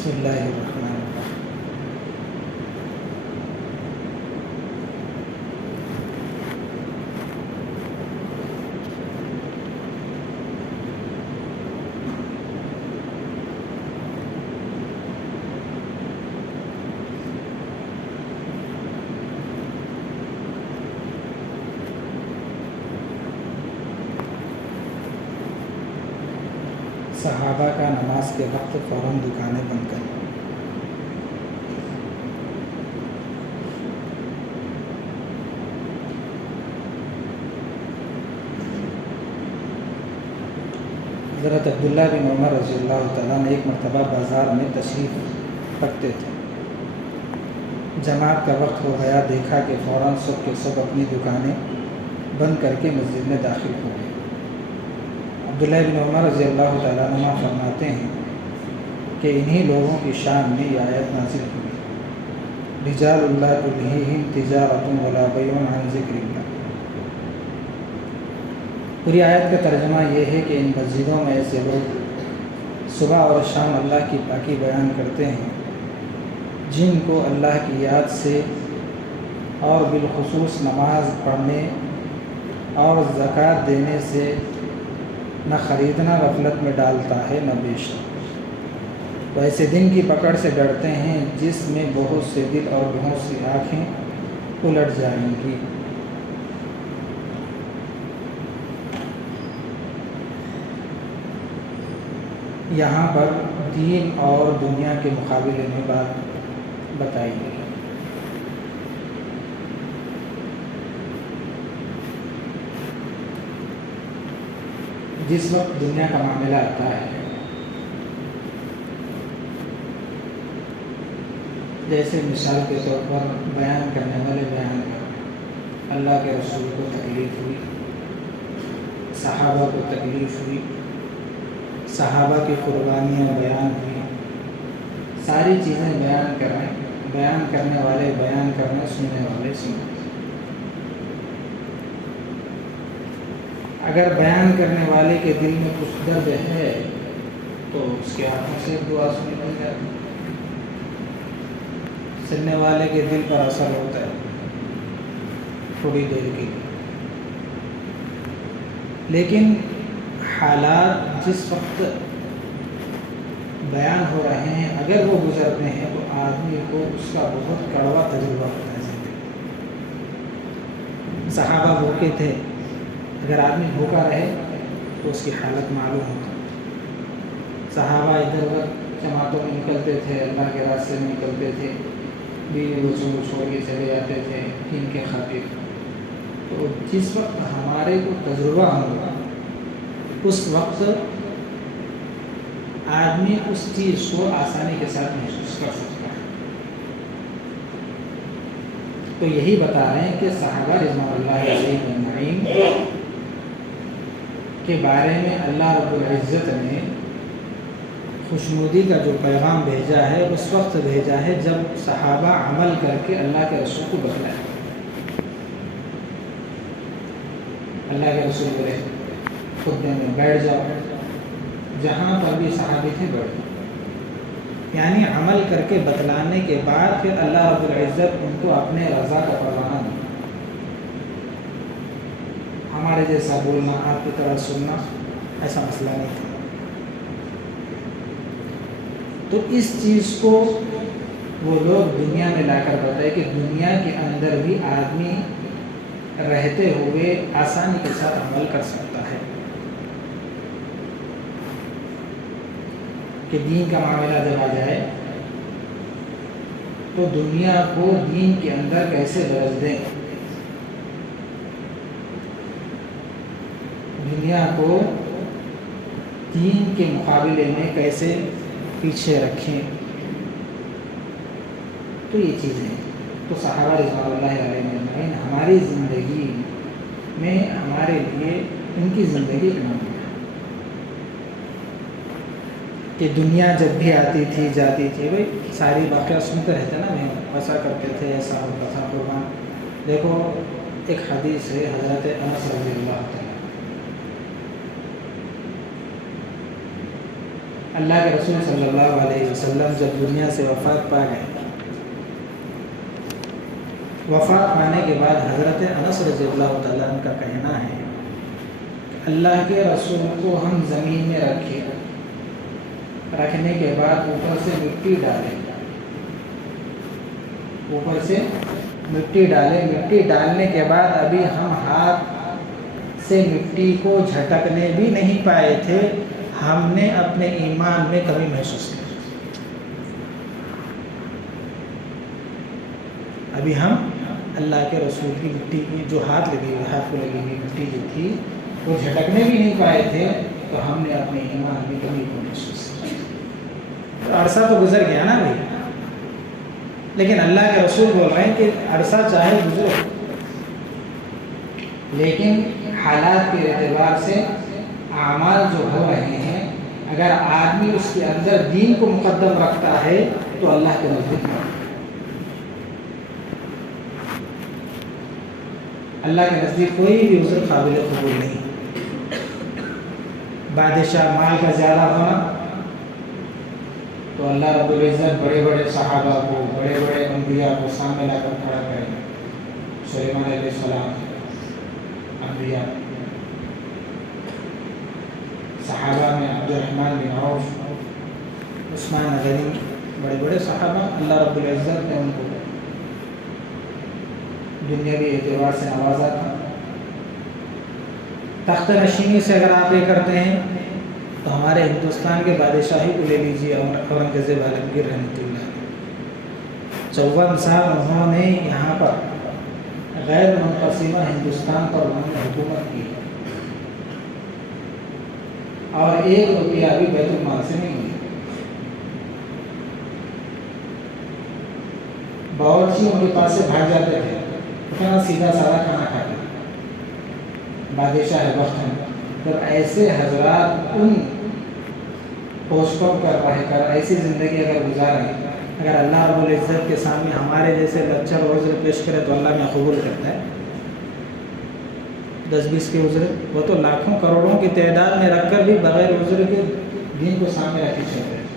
بسم اللہ الرحمن الرحیم۔ صحابہ کا نماز کے وقت فوراً دکانیں بند کریں۔ حضرت عبداللہ بن عمر رضی اللہ تعالیٰ نے ایک مرتبہ بازار میں تشریف رکھتے تھے۔ جماعت کا وقت ہو گیا، دیکھا کہ فوراً سب کے سب اپنی دکانیں بند کر کے مسجد میں داخل ہو گئے۔ عبداللہ بن عمر رضی اللہ تعالیٰ عنہ فرماتے ہیں کہ انہی لوگوں کی شان میں یہ آیت نازل ہوئی، رجال اللہ تلہیہم تجارۃ ولا بیع عن ذکر اللہ۔ پوری آیت کا ترجمہ یہ ہے کہ ان مسجدوں میں ایسے لوگ صبح اور شام اللہ کی پاکی بیان کرتے ہیں جن کو اللہ کی یاد سے اور بالخصوص نماز پڑھنے اور زکوٰۃ دینے سے نہ خریدنا غفلت میں ڈالتا ہے نہ بیچنا۔ تو ایسے دن کی پکڑ سے ڈرتے ہیں جس میں بہت سے دل اور بہت سی آنکھیں الٹ جائیں گی۔ یہاں پر دین اور دنیا کے مقابلے میں بات بتائی گئی۔ جس وقت دنیا کا معاملہ آتا ہے، جیسے مثال کے طور پر بیان کرنے والے بیان کر، اللہ کے رسول کو تکلیف ہوئی، صحابہ کو تکلیف ہوئی، صحابہ کی قربانیاں بیان ہوئی، ساری چیزیں بیان کریں، بیان کرنے والے بیان کرنا، سننے والے سنیں۔ اگر بیان کرنے والے کے دل میں کچھ درد ہے تو اس کے ہاتھوں سے دعا سنی مل جاتی، سننے والے کے دل پر اثر ہوتا ہے تھوڑی دیر کے لیے، لیکن حالات جس وقت بیان ہو رہے ہیں اگر وہ گزرتے ہیں تو آدمی کو اس کا بہت کڑوا تجربہ ہوتا ہے زندگی۔ صحابہ بھوکے تھے، اگر آدمی بھوکا رہے تو اس کی حالت معلوم ہوتی۔ صحابہ ادھر ادھر جماعتوں میں نکلتے تھے، اللہ کے راستے میں نکلتے تھے، بیوی بچوں کو چھوڑ کے چلے جاتے تھے دین کے خاطر۔ تو جس وقت ہمارے کو تجربہ ہوگا اس وقت آدمی اس چیز کو آسانی کے ساتھ محسوس کر سکتا ہے۔ تو یہی بتا رہے ہیں کہ صحابہ رضوان اللہ علیہم اجمعین کے بارے میں اللہ رب العزت نے خوشنودی کا جو پیغام بھیجا ہے اس وقت بھیجا ہے جب صحابہ عمل کر کے اللہ کے رسول کو بتلایا۔ اللہ کے رسول بولے خطبے میں بیٹھ جاؤ، جہاں پر بھی صحابی تھے بیٹھ جاؤ، یعنی عمل کر کے بتلانے کے بعد پھر اللہ رب العزت ان کو اپنے رضا کا پروانہ دیا۔ ہمارے جیسا بولنا، آپ کی طرح سننا، ایسا مسئلہ نہیں تھا۔ تو اس چیز کو وہ لوگ دنیا میں لا کر بتائے کہ دنیا کے اندر بھی آدمی رہتے ہوئے آسانی کے ساتھ عمل کر سکتا ہے، کہ دین کا معاملہ جب آ جائے تو دنیا کو دین کے اندر کیسے درج دیں، دنیا کو دین کے مقابلے میں کیسے پیچھے رکھیں۔ تو یہ چیزیں تو صحابہ رضوان اللہ علیہم اجمعین ہماری زندگی میں ہمارے لیے ان کی زندگی ایک نمونہ ہے کہ دنیا جب بھی آتی تھی جاتی تھی، بھائی ساری واقعہ سنتے رہتے نا، میں ایسا کرتے تھے، ایسا ہوتا تھا قربان۔ دیکھو ایک حدیث ہے حضرت انس رضی اللہ تعالیٰ، اللہ کے رسول صلی اللہ علیہ وسلم جب دنیا سے وفات پا گئے، وفات پانے کے بعد حضرت انس رضی اللہ تعالیٰ عنہ کا کہنا ہے اللہ کے رسول کو ہم زمین میں رکھنے کے بعد اوپر سے مٹی ڈالے، مٹی ڈالنے کے بعد ابھی ہم ہاتھ سے مٹی کو جھٹکنے بھی نہیں پائے تھے، ہم نے اپنے ایمان میں کمی محسوس کی۔ ابھی ہم اللہ کے رسول کی مٹی کی جو ہاتھ کو لگی ہوئی مٹی جو تھی وہ جھٹکنے بھی نہیں پائے تھے، تو ہم نے اپنے ایمان میں کمی کو محسوس کی۔ عرصہ تو گزر گیا نا بھائی، لیکن اللہ کے رسول بول رہے ہیں کہ عرصہ چاہے گزرے، لیکن حالات کے اعتبار سے اعمال جو ہو رہے ہیں، اگر آدمی اس کے اندر دین کو مقدم رکھتا ہے تو اللہ کے نزدیک کوئی بھی عذر قابل قبول نہیں۔ بادشاہ مال کا زیادہ ہونا تو اللہ رب العزت بڑے بڑے صحابہ کو، بڑے بڑے انبیاء کو سامنے لا کر کھڑا کرے۔ سلیمان علیہ السلام، انبیاء، صحابہ میں عبد الرحمن بن عوف، عثمان غنی، بڑے بڑے صحابہ، اللہ رب العزت نے ان کو دنیاوی اعتبار سے نوازا تھا۔ تخت نشینی سے اگر آپ یہ کرتے ہیں تو ہمارے ہندوستان کے بادشاہی کو لے لیجیے، اورنگزیب عالمگیر رحمۃ اللہ علیہ، 54 سال انہوں نے یہاں پر غیر منقسمہ ہندوستان پر انہوں نے حکومت کی، اور 1 روپیہ بھی بیت المال سے نہیں ملی۔ باورچی ان کے پاس سے بھاگ جاتے تھے، اتنا سیدھا سادہ کھانا کھاتے، بادشاہ وقت ہیں۔ جب ایسے حضرات ان پوسٹوں پر رہ کر ایسی زندگی اگر گزاریں، اگر اللہ رب العزت کے سامنے ہمارے جیسے لچر عذر پیش کرے تو اللہ میں قبول کرتا ہے؟ 10-20 کے عذر، وہ تو لاکھوں کروڑوں کی تعداد میں رکھ کر بھی بغیر عذر کے دین کو سامنے رکھے چل رہے ہیں۔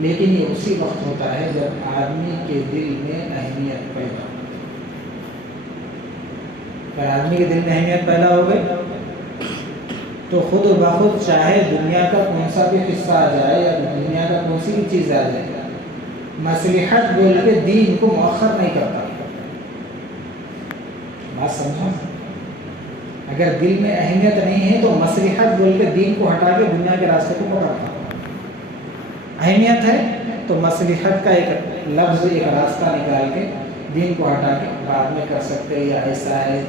لیکن یہ اسی وقت ہوتا ہے جب آدمی کے دل میں اہمیت پیدا ہو۔ اگر آدمی کے دل میں اہمیت پیدا ہو گئی تو خود بخود چاہے دنیا کا کون سا بھی قصہ آ جائے یا دنیا کا کون سی بھی چیز آ جائے، مصلحت بول کے دین کو مؤخر نہیں کرتا۔ بات سمجھو، اگر دل میں اہمیت نہیں ہے تو مصلحت بول کے دین کو ہٹا کے دنیا کے راستے کو پکڑتا۔ اہمیت ہے تو مصلحت کا ایک لفظ، ایک راستہ نکال کے دین کو ہٹا کے بعد میں کر سکتے، یا ایسا ہے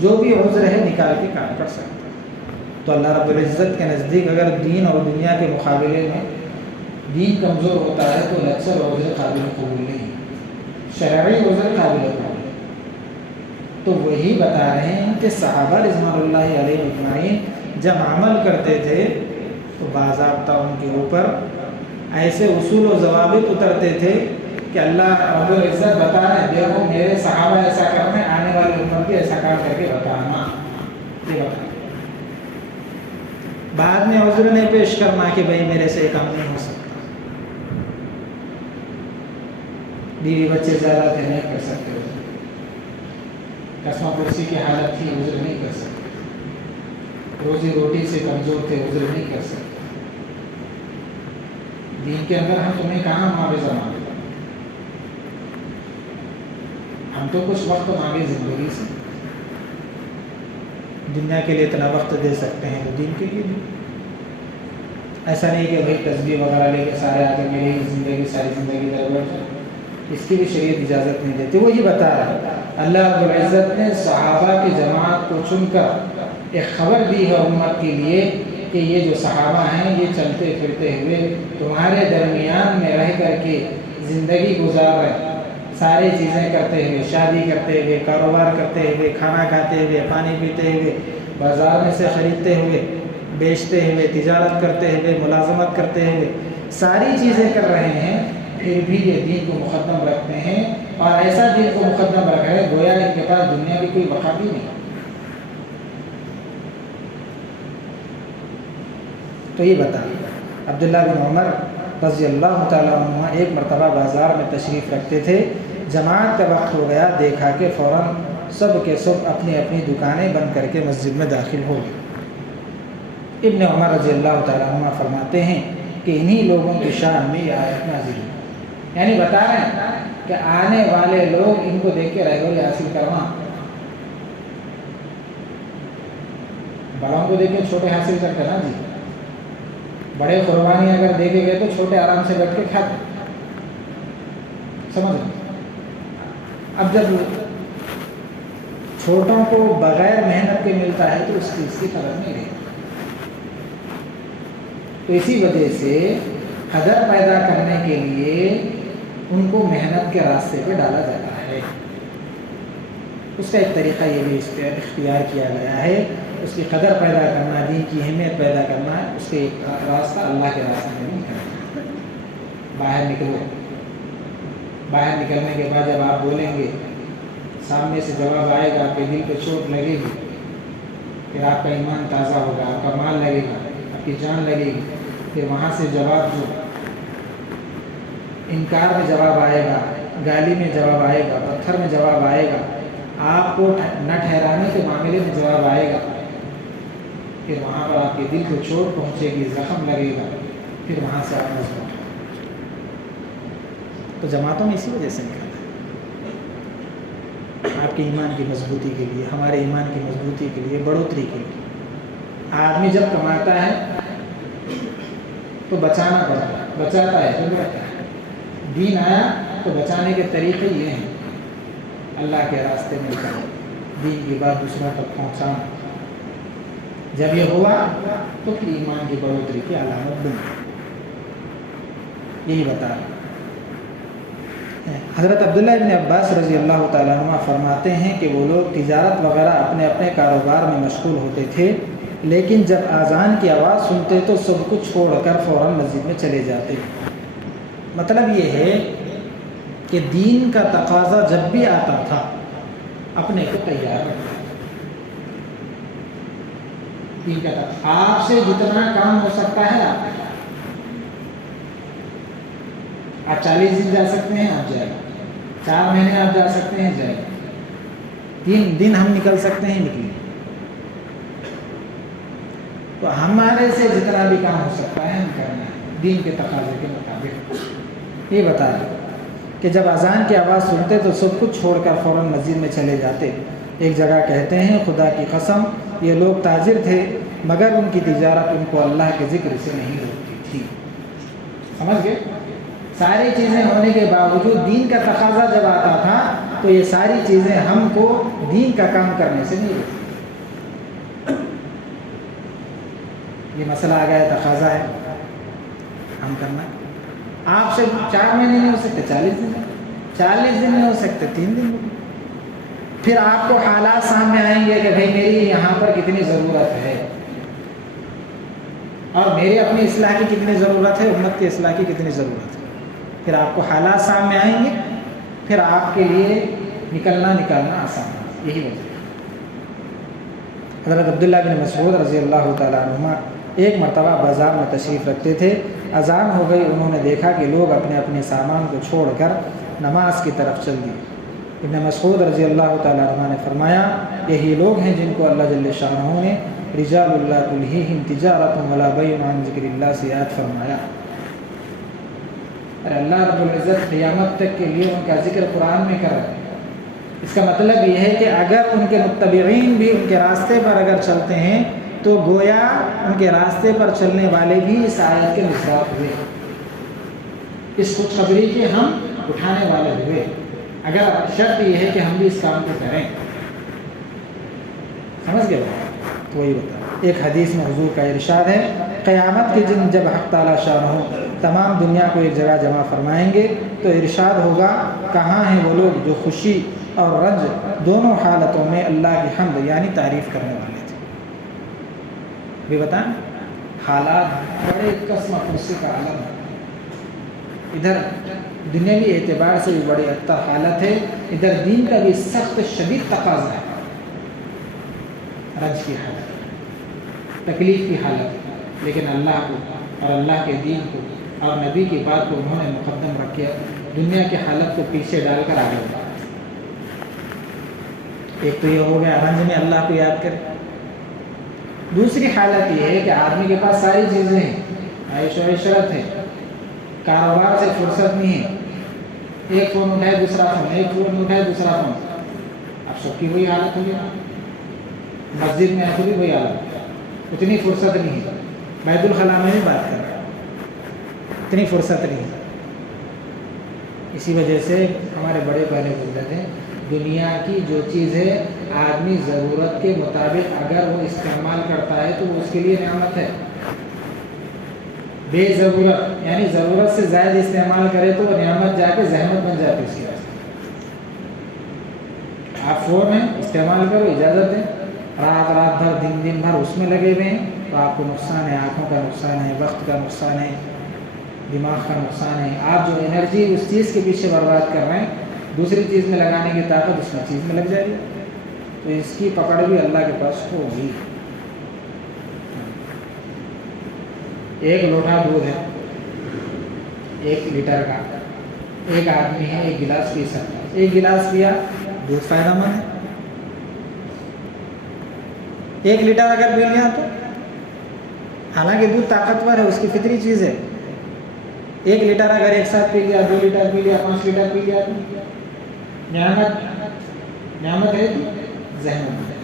جو بھی عذر ہے نکال کے کام کر سکتے۔ تو اللہ رب العزت کے نزدیک اگر دین اور دنیا کے مقابلے میں دین کمزور ہوتا ہے تو اکثر عذر قابل قبول نہیں، شرعی عذر قابل قبول۔ تو وہی بتا رہے ہیں کہ صحابہ رضوان اللہ علیہ اجمعین جب عمل کرتے تھے تو باضابطہ ان کے اوپر ایسے اصول و ضوابط اترتے تھے کہ اللہ رب العزت بتا رہے دیکھو میرے صحابہ ایسا کرنے، آنے والے امت بھی ایسا کام کر کے بتانا، یہ بتا۔ بعد میں عذر نہیں پیش کرنا کہ بھائی میرے سے کام نہیں ہو سکتا، بیوی بچے زیادہ تھے نہیں کر سکتے، قسم پرسی کی حالت تھی عذر نہیں کر سکتے، روزی روٹی سے کمزور تھے عذر نہیں کر سکتے۔ دین کے اندر ہم تمہیں کہاں معاوضہ مانگے، ہم تو کچھ وقت مانگے زندگی سے، دنیا کے لیے اتنا وقت دے سکتے ہیں تو دین کے لیے بھی۔ ایسا نہیں کہ بھائی تسبیح وغیرہ لے کے سارے آگے میری زندگی ساری زندگی در بیٹھ جائے، اس کی بھی شریعت اجازت نہیں دیتی۔ وہ یہ بتا رہا ہے اللہ رب العزت نے صحابہ کی جماعت کو چن کر ایک خبر دی ہے امت کے لیے کہ یہ جو صحابہ ہیں یہ چلتے پھرتے ہوئے تمہارے درمیان میں رہ کر کے زندگی گزار رہے، ساری چیزیں کرتے ہوئے، شادی کرتے ہوئے، کاروبار کرتے ہوئے، کھانا کھاتے ہوئے، پانی پیتے ہوئے، بازار میں سے خریدتے ہوئے، بیچتے ہوئے، تجارت کرتے ہوئے، ملازمت کرتے ہوئے، ساری چیزیں کر رہے ہیں، پھر بھی یہ دین کو مقدم رکھتے ہیں، اور ایسا دین کو مقدم رکھ رہے گویا ان کے پاس دنیا کی کوئی بقا بھی نہیں۔ تو یہ بتا عبداللہ بن عمر رضی اللہ تعالیٰ عنہ ایک مرتبہ بازار میں تشریف رکھتے تھے، جماعت کا وقت ہو گیا، دیکھا کہ فوراً سب کے سب اپنی اپنی دکانیں بند کر کے مسجد میں داخل ہو گئے۔ ابن عمر رضی اللہ تعالیٰ عنہ فرماتے ہیں کہ انہی لوگوں کی شان میں یہ آیت نازل ہوئی، یعنی بتا رہے ہیں کہ آنے والے لوگ ان کو دیکھ کے رہبری حاصل کرواں، بڑوں کو دیکھ کے چھوٹے حاصل کرتے نا جی، بڑے قربانی اگر دیکھے گئے تو چھوٹے آرام سے بیٹھ کے کھاتے، سمجھ لیں۔ اب جب چھوٹوں کو بغیر محنت کے ملتا ہے تو اس کی قدر نہیں رہتی، تو اسی وجہ سے قدر پیدا کرنے کے لیے ان کو محنت کے راستے پہ ڈالا جاتا ہے۔ اس کا ایک طریقہ یہ بھی اختیار کیا گیا ہے، اس کی قدر پیدا کرنا، دین کی اہمیت پیدا کرنا ہے، اس کے ایک راستہ اللہ کے راستے میں نہیں کرنا۔ باہر نکلو، باہر نکلنے کے بعد جب آپ بولیں گے، سامنے سے جواب آئے گا، آپ کے دل پہ چوٹ لگے گی، پھر آپ کا ایمان تازہ ہوگا، آپ کا مال لگے گا، آپ کی جان لگے گی، پھر وہاں سے جواب جو انکار میں جواب آئے گا، گالی میں جواب آئے گا، پتھر میں جواب آئے گا، آپ کو نہ ٹھہرانے کے معاملے میں جواب آئے گا، پھر وہاں پر آپ کے دل کو چوٹ پہنچے گی، زخم لگے گا، پھر وہاں سے آپ مضبوط ہو۔ تو جماعتوں میں اسی وجہ سے نکلنا ہے، آپ کے ایمان کی مضبوطی کے لیے، ہمارے ایمان کی مضبوطی کے لیے، بڑھوتری کے لیے۔ آدمی جب کماتا ہے تو بچانا پڑتا ہے، بچاتا ہے تو بڑھتا ہے۔ دین آیا تو بچانے کے طریقے یہ ہیں، اللہ کے راستے میں کرو، دین کی بات دوسروں تک پہنچانا۔ جب یہ ہوا تو پھر ایمان کی بڑھوتری کی علامت بن گئی۔ یہی بتا رہا حضرت عبداللہ ابن عباس رضی اللہ تعالیٰ عنہ فرماتے ہیں کہ وہ لوگ تجارت وغیرہ اپنے اپنے کاروبار میں مشغول ہوتے تھے، لیکن جب اذان کی آواز سنتے تو سب کچھ چھوڑ کر فوراً مسجد میں چلے جاتے۔ مطلب یہ ہے کہ دین کا تقاضا جب بھی آتا تھا اپنے کو تیار رکھنا۔ دین کا تقاضا آپ سے جتنا کام ہو سکتا ہے آپ 40 دن جا سکتے ہیں، آپ جائیں، 4 مہینے آپ جا سکتے ہیں، جائیں، 3 دن ہم نکل سکتے ہیں، نکلیں۔ تو ہمارے سے جتنا بھی کام ہو سکتا ہے ہم کرنا ہے دین کے تقاضے کے مطابق۔ یہ بتا رہے کہ جب اذان کی آواز سنتے تو سب کچھ چھوڑ کر فوراً مسجد میں چلے جاتے۔ ایک جگہ کہتے ہیں خدا کی قسم یہ لوگ تاجر تھے مگر ان کی تجارت ان کو اللہ کے ذکر سے نہیں روکتی تھی۔ سمجھ گئے؟ ساری چیزیں ہونے کے باوجود دین کا تقاضا جب آتا تھا تو یہ ساری چیزیں ہم کو دین کا کام کرنے سے نہیں روکتی۔ یہ مسئلہ آ گیا، تقاضا ہے ہم کرنا۔ آپ سے 4 مہینے نہیں ہو سکتے، 40 دن، 40 دن نہیں ہو سکتے، 3 دن۔ پھر آپ کو حالات سامنے آئیں گے کہ بھئی میری یہاں پر کتنی ضرورت ہے اور میری اپنی اصلاح کی کتنی ضرورت ہے، امت کی اصلاح کی کتنی ضرورت ہے۔ پھر آپ کو حالات سامنے آئیں گے، پھر آپ کے لیے نکلنا آسان ہے۔ یہی وجہ ہے۔ حضرت عبداللہ بن مسعود رضی اللہ تعالیٰ عنہ ایک مرتبہ بازار میں تشریف رکھتے تھے، اذان ہو گئی، انہوں نے دیکھا کہ لوگ اپنے اپنے سامان کو چھوڑ کر نماز کی طرف چل دیے۔ ابن مسعود رضی اللہ تعالیٰ عنہ نے فرمایا یہی لوگ ہیں جن کو اللہ جل شانہ نے رجال اللہ تلہیہم تجارت ولا بیع عن ذکر اللہ سے یاد فرمایا۔ اللہ رب العزت قیامت تک کے لیے ان کا ذکر قرآن میں کر رہا ہے۔ اس کا مطلب یہ ہے کہ اگر ان کے متبعین بھی ان کے راستے پر اگر چلتے ہیں تو گویا ان کے راستے پر چلنے والے بھی اس آیت کے مصداق ہوئے، اس خوشخبری کے ہم اٹھانے والے ہوئے، اگر شرط یہ ہے کہ ہم بھی اس کام کو کریں۔ سمجھ گئے؟ تو وہی بتا ایک حدیث میں حضور کا ارشاد ہے قیامت کے دن جب حق تعالیٰ شانہ تمام دنیا کو ایک جگہ جمع فرمائیں گے تو ارشاد ہوگا کہاں ہیں وہ لوگ جو خوشی اور رنج دونوں حالتوں میں اللہ کی حمد یعنی تعریف کرنے والے تھے۔ بھی بتائیں حالات بڑے قسم فرسی کا عالم ہے، ادھر دنیاوی اعتبار سے بھی بڑی اختر حالت ہے، ادھر دین کا بھی سخت شدید تقاضا ہے، رنج کی حالت، تکلیف کی حالت، لیکن اللہ کو اور اللہ کے دین کو اور نبی کی بات کو انہوں نے مقدم رکھ کے دنیا کی حالت کو پیچھے ڈال کر آگے بڑھا۔ ایک تو یہ ہو گیا رنج میں اللہ کو یاد کرے۔ دوسری حالت یہ ہے کہ آدمی کے پاس ساری چیزیں ہیں، عیش و عشرت ہے، کاروبار سے فرصت نہیں ہے، ایک فون اٹھائے دوسرا فون، ایک فون اٹھائے دوسرا فون۔ اب سب کی وہی حالت ہوگی، مسجد میں آخری وہی حالت، اتنی فرصت نہیں ہے۔ بیت الخلاء میں بھی بات کر رہا ہوں، اتنی فرصت نہیں ہے۔ اسی وجہ سے ہمارے بڑے پہلے بولتے تھے دنیا کی جو چیز ہے آدمی ضرورت کے مطابق اگر وہ استعمال کرتا ہے تو وہ اس کے لیے نعمت ہے۔ بے ضرورت یعنی ضرورت سے زائد استعمال کرے تو وہ نعمت جا کے زحمت بن جاتی ہے اس کے واسطے۔ آپ فون میں استعمال کرو، اجازت ہے، رات بھر دن بھر اس میں لگے ہوئے ہیں تو آپ کو نقصان ہے، آنکھوں کا نقصان ہے، وقت کا نقصان ہے، دماغ کا نقصان ہے۔ آپ جو انرجی اس چیز کے پیچھے برباد کر رہے ہیں دوسری چیز میں لگانے کی طاقت اس میں چیز میں لگ جائے گی، تو اس کی پکڑ بھی اللہ کے پاس ہوگی۔ ایک لوٹا دودھ ہے 1 لیٹر کا، ایک آدمی ہے 1 گلاس پی سکتا ہے، 1 گلاس پیا دودھ فائدہ مند ہے۔ 1 لیٹر اگر پی لیا تو حالانکہ دودھ طاقتور ہے، اس کی فطری چیز ہے۔ 1 لیٹر اگر ایک ساتھ پی لیا، 2 لیٹر پی لیا، 5 لیٹر پی لیا تو نعمت ہے، زحمت ہے۔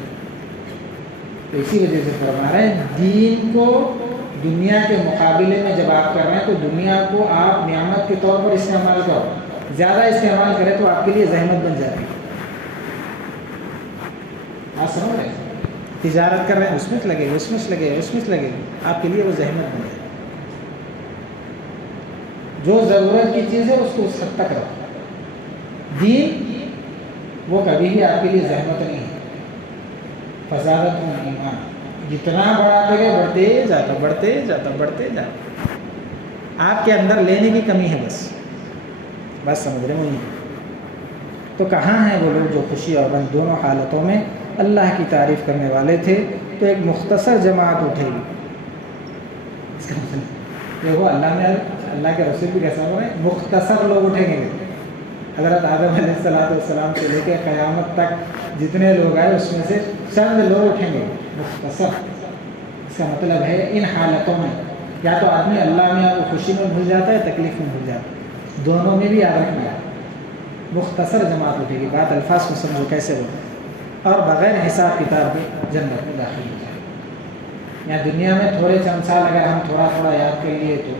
تو اسی وجہ سے فرما رہے ہیں دین کو دنیا کے مقابلے میں جب آپ کر رہے ہیں تو دنیا کو آپ نعمت کے طور پر استعمال کرو، زیادہ استعمال کریں تو آپ کے لیے زحمت بن جاتی ہے۔ آپ سمجھ رہے ہیں، تجارت کر رہے ہیں، اس میں لگے لگے آپ کے لیے وہ زحمت بن جائے۔ جو ضرورت کی چیز ہے اس کو اس حد تک رکھو، دین وہ کبھی بھی آپ کے لیے زحمت نہیں ہے۔ فزادت ایمان، جتنا بڑھاتے گئے بڑھتے جاتا، آپ کے اندر لینے کی کمی ہے، بس سمجھ رہے ہیں۔ تو کہاں ہیں وہ لوگ جو خوشی اور غم دونوں حالتوں میں اللہ کی تعریف کرنے والے تھے؟ تو ایک مختصر جماعت اٹھے گی، اس کا مطلب دیکھو اللہ کے رسول بھی کیسا ہو رہے ہیں، مختصر لوگ اٹھیں گے۔ حضرت آدم علیہ السلام سے لے کے قیامت تک جتنے لوگ آئے اس میں سے چند لوگ اٹھیں گے، مختصر۔ اس کا مطلب ہے ان حالتوں میں یا تو آدمی اللہ میں وہ خوشی میں بھول جاتا ہے، تکلیف میں بھول جاتا ہے، دونوں میں بھی یاد رکھنا ہے۔ مختصر جماعت اٹھے گی، بات الفاظ کو سمجھو کیسے ہو، اور بغیر حساب کتاب کے جنت میں داخل ہو جائے۔ یا دنیا میں تھوڑے چند سال اگر ہم تھوڑا تھوڑا یاد کر لیے تو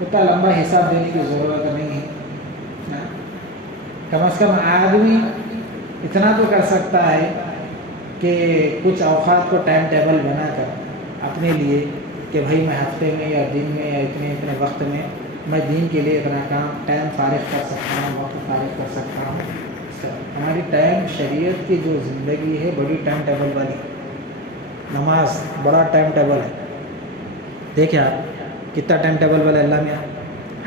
اتنا لمبا حساب دینے کی ضرورت نہیں ہے۔ کم از کم آدمی اتنا تو کر سکتا ہے کہ کچھ اوقات کو ٹائم ٹیبل بنا کر اپنے لیے کہ بھائی میں ہفتے میں یا دن میں یا اتنے وقت میں میں دین کے لیے اتنا کام ٹائم فارغ کر سکتا ہوں، وقت فارغ کر سکتا ہوں۔ ہماری ٹائم شریعت کی جو زندگی ہے بڑی ٹائم ٹیبل والی، نماز بڑا ٹائم ٹیبل ہے۔ دیکھیں آپ کتنا ٹائم ٹیبل والا اللہ میاں،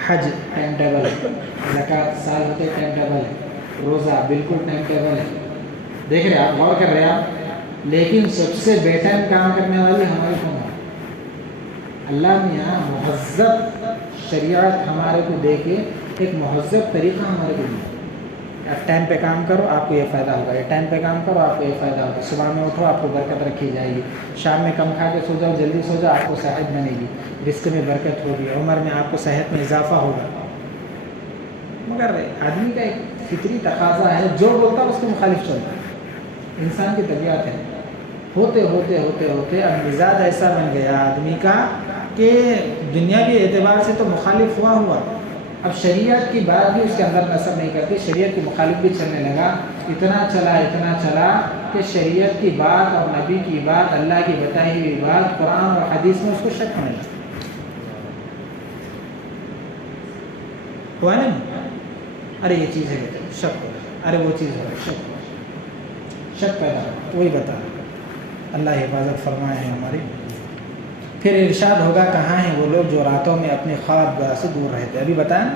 حج ٹائم ٹیبل ہے، زکوٰۃ سال ہوتے ٹائم ٹیبل ہے، روزہ بالکل ٹائم ٹیبل ہے۔ دیکھ رہے آپ، غور کر رہے آپ، لیکن سب سے بہترین کام کرنے والی ہماری قوم ہے۔ اللہ میاں مہذب شریعت ہمارے کو دے کے ایک مہذب طریقہ ہمارے کو دیا۔ آپ ٹائم پہ کام کرو آپ کو یہ فائدہ ہوگا، یہ ٹائم پہ کام کرو آپ کو یہ فائدہ ہوگا، صبح میں اٹھو آپ کو برکت رکھی جائے گی، شام میں کم کھا کے سو جاؤ، جلدی سو جاؤ آپ کو صحت بنے گی، رزق میں برکت ہوگی، عمر میں آپ کو صحت میں اضافہ ہوگا۔ مگر آدمی کا ایک فطری تقاضا ہے، جو بولتا ہے اس کے مخالف چلتا ہے، انسان کی طبیعت ہے۔ ہوتے ہوتے ہوتے ہوتے اب مزاج ایسا بن گیا آدمی کا کہ دنیاوی اعتبار سے تو مخالف ہوا، اب شریعت کی بات بھی اس کے اندر نصب نہیں کرتی، شریعت کے مخالف بھی چلنے لگا۔ اتنا چلا کہ شریعت کی بات اور نبی کی بات، اللہ کی بتائی ہوئی بات قرآن اور حدیث میں اس کو شک ہونے لگا۔ ہوا نہیں، ارے یہ چیز ہے شک ہو، ارے وہ چیز ہے شک پیدا ہو، وہی بتا اللہ حفاظت فرمائے ہیں ہماری۔ پھر ارشاد ہوگا کہاں ہیں وہ لوگ جو راتوں میں اپنے خواب سے دور رہتے؟ ابھی بتائیں،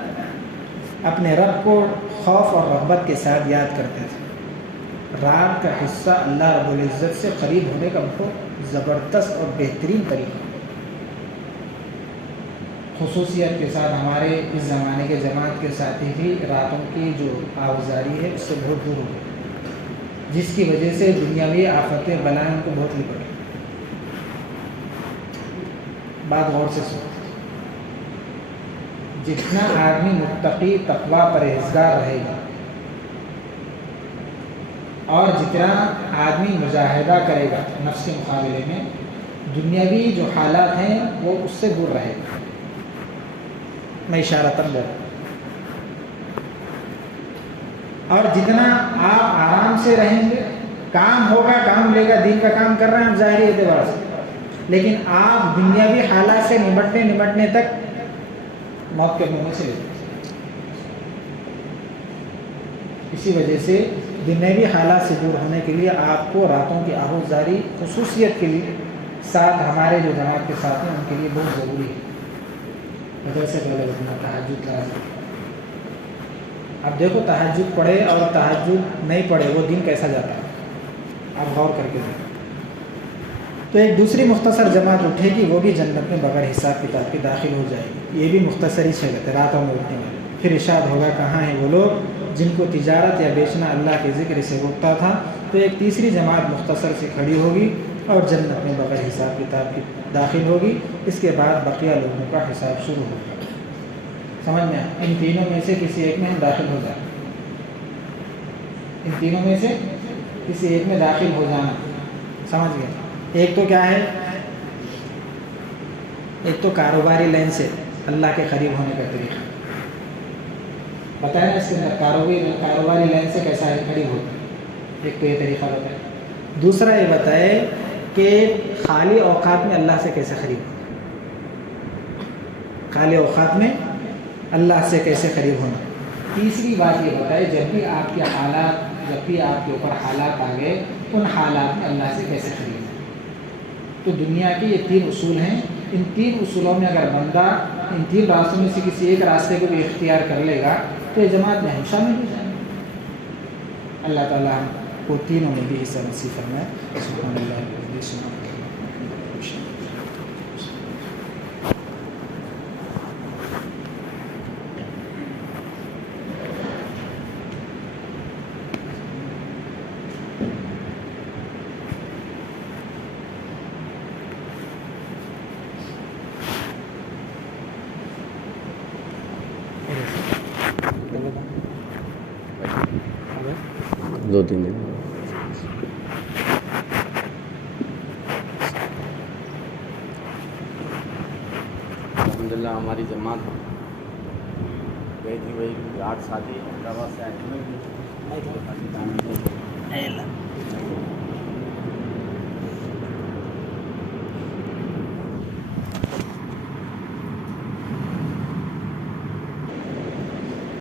اپنے رب کو خوف اور رغبت کے ساتھ یاد کرتے تھے۔ رات کا حصہ اللہ رب العزت سے قریب ہونے کا بہت زبردست اور بہترین طریقہ۔ خصوصیت کے ساتھ ہمارے اس زمانے کے جماعت کے ساتھی بھی راتوں کی جو آوازاری ہے اس سے بہت دور ہو گئی، جس کی وجہ سے دنیاوی آفتیں بلائیں ان کو بہت لپٹ۔ بات غور سے سنو، جتنا آدمی متقی تقوی پرہیزگار رہے گا اور جتنا آدمی مجاہدہ کرے گا نفس کے مقابلے میں، دنیاوی جو حالات ہیں وہ اس سے دور رہے گا۔ میں اشارتاً بول رہا ہوں، اور جتنا آپ آرام سے رہیں گے، کام ہوگا، کام لے گا، دین کا کام کر رہے ہیں ظاہری اعتبار سے، لیکن آپ دنیاوی حالات سے نمٹنے تک موت کے منہ میں چلے جائیں۔ اسی وجہ سے دنیاوی حالات سے دور ہونے کے لیے آپ کو راتوں کی آہوزاری خصوصیت کے لیے ساتھ ہمارے جو جماعت کے ساتھ ہیں ان کے لیے بہت ضروری ہے۔ سے پہلے رکھنا تہجد کا، اب دیکھو تہجد پڑھے اور تہجد نہیں پڑھے وہ دن کیسا جاتا ہے، آپ غور کر کے دیکھیں۔ تو ایک دوسری مختصر جماعت اٹھے گی، وہ بھی جنت میں بغیر حساب کتاب کے داخل ہو جائے گی۔ یہ بھی مختصر ہی شگت ہے راتوں میں اٹھنے والی۔ پھر ارشاد ہوگا کہاں ہیں وہ لوگ جن کو تجارت یا بیچنا اللہ کے ذکر سے روکتا تھا۔ تو ایک تیسری جماعت مختصر سے کھڑی ہوگی اور جنت میں بغیر حساب کتاب کی داخل ہوگی۔ اس کے بعد بقیہ لوگوں کا حساب شروع ہوگا۔ سمجھ میں ان تینوں میں سے کسی ایک میں ہم داخل ہو جائیں، ان تینوں میں سے کسی ایک میں داخل ہو جانا، سمجھ گئے؟ ایک تو کیا ہے، ایک تو کاروباری لائن سے اللہ کے قریب ہونے کا طریقہ بتائیں، اس کے اندر کاروباری لائن سے کیسا ہے قریب ہوتا ہے، ایک تو یہ طریقہ بتائیں۔ دوسرا یہ بتائے کہ خالی اوقات میں اللہ سے کیسے قریب ہونا، خالی اوقات میں اللہ سے کیسے قریب ہونا۔ تیسری بات یہ بتائے جب بھی آپ کے اوپر حالات آ گئے، ان حالات میں اللہ سے کیسے قریب ہونا۔ تو دنیا کے یہ 3 اصول ہیں، ان 3 اصولوں میں اگر بندہ ان 3 راستوں میں سے کسی ایک راستے کو بھی اختیار کر لے گا تو یہ جماعت میں ہم شامل ہو جائیں گے۔ اللہ تعالیٰ ہم کو تینوں میں بھی حصہ نصیب فرمائے۔ سبحان اللہ سبحان اللہ۔ دو تین دن الحمد للہ ہماری جماعت گئی تھی، وہی 8 ساتھی احمدآباد سے آئے تھے۔